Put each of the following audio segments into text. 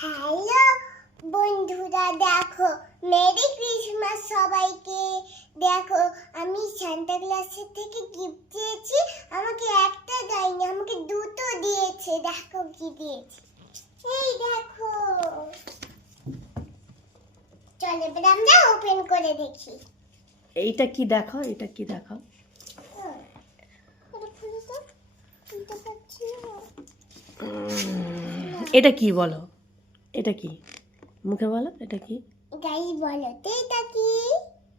Hello বন্ধুরা দেখো merry Christmas সবাইকে। দেখো আমি সান্তা ক্লাসের থেকে গিফট দিয়েছি আমাকে একটা দেয়নি আমাকে দুটো দিয়েছে। দেখো কি দিয়েছে। এই দেখো। চল এবার আমরা ওপেন করে দেখি। এইটা কি দেখো এটা কি দেখো এটা কি বলো? এটা কি? মুখে বলো এটা কি? গাই বলো তো এটা কি?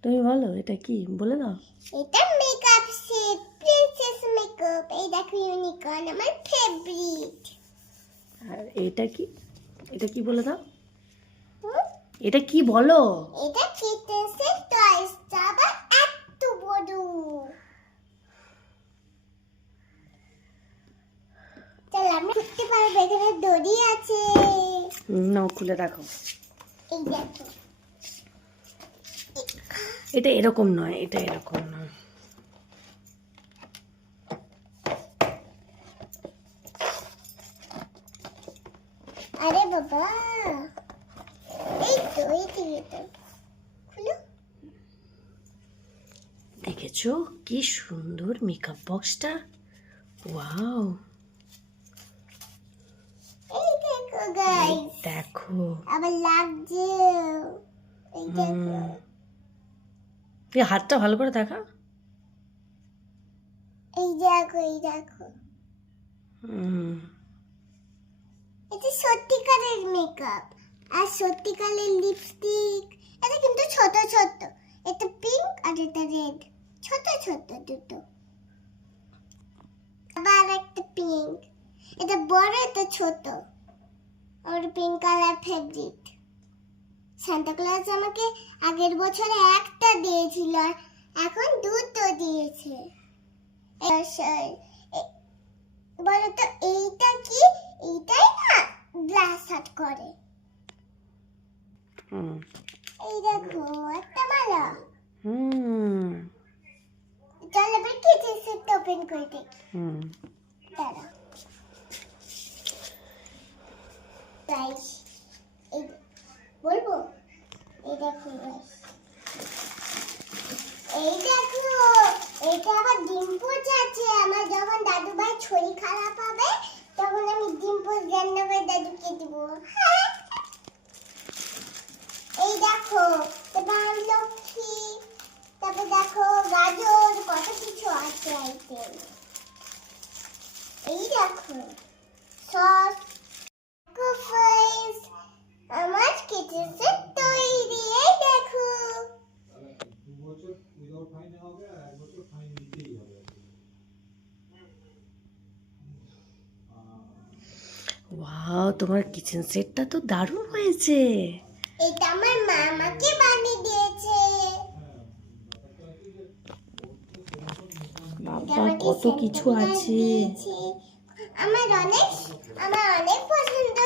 তুমি বলো এটা কি? বলে দাও এটা মেকআপ সেট প্রিন্সেস মেকআপ এই দেখো ইউনিকর্ন আমার ফেভারিট আর এটা কি? এটা কি বলে দাও এটা কি বলো? এটা কিটেন্সের টয়সটা আবার এত বড় চল আমরা খুঁজতে পারব এখানে দড়ি আছে। না খুলে রাখো। এটা এরকম নয় এটা এরকম নয়। আরে বাবা এই তো এই তো খুলো। দেখেছ কি সুন্দর মেকআপ বক্সটা ওয়াও এই দেখো গাইস দেখো। আবার লাগছে এই দেখো এই হাতটা ভালো করে দেখা। এই দেখো এই দেখো। এটা সত্যিকারের মেকআপ আর সত্যিকারের লিপস্টিক এটা কিন্তু ছোট ছোট। এটা পিঙ্ক আর এটা রেড ছোট ছোট দুটো। আবার একটা পিঙ্ক এটা বড় এটা ছোট। আমার pink colour favourite Santa Claus আমাকে আগের বছরে একটা দিয়েছিল আর এখন দুটো দিয়েছে। বলো তো এইটা কি? এইটাই না গ্লাস হাট করে। হুম। এই দেখো একটা মালা হুম। চল এবার কিচেন ওপেন করে দেখি। হুম। দাঁড়া গাইস এই বলব এই দেখো গাইস এই দেখো, এটা আবার ডিম্পোজ আছে। আমার যখন দাদু ভাই শরীর খারাপ হবে, তখন আমি ডিম্পোজ রান্না করে দাদুকে দিব। এই দেখো তারপর লক্ষ্মী, তারপর দেখো গাজর, কত কিছু আছে আইটেম এই দেখো সস কুফাইস আমার কিচেন সেট তৈরি এই দেখো দু বছর উইদাউট ফাইনে হবে আর এক বছর ফাইন দিতেই হবে ওয়াও তোমার কিচেন সেটটা তো দারুণ হয়েছে। এটা আমার মা আমাকে বানিয়ে দিয়েছে। বাবা কত কিছু আছে। আমার অনেক আমার অনেক পছন্দ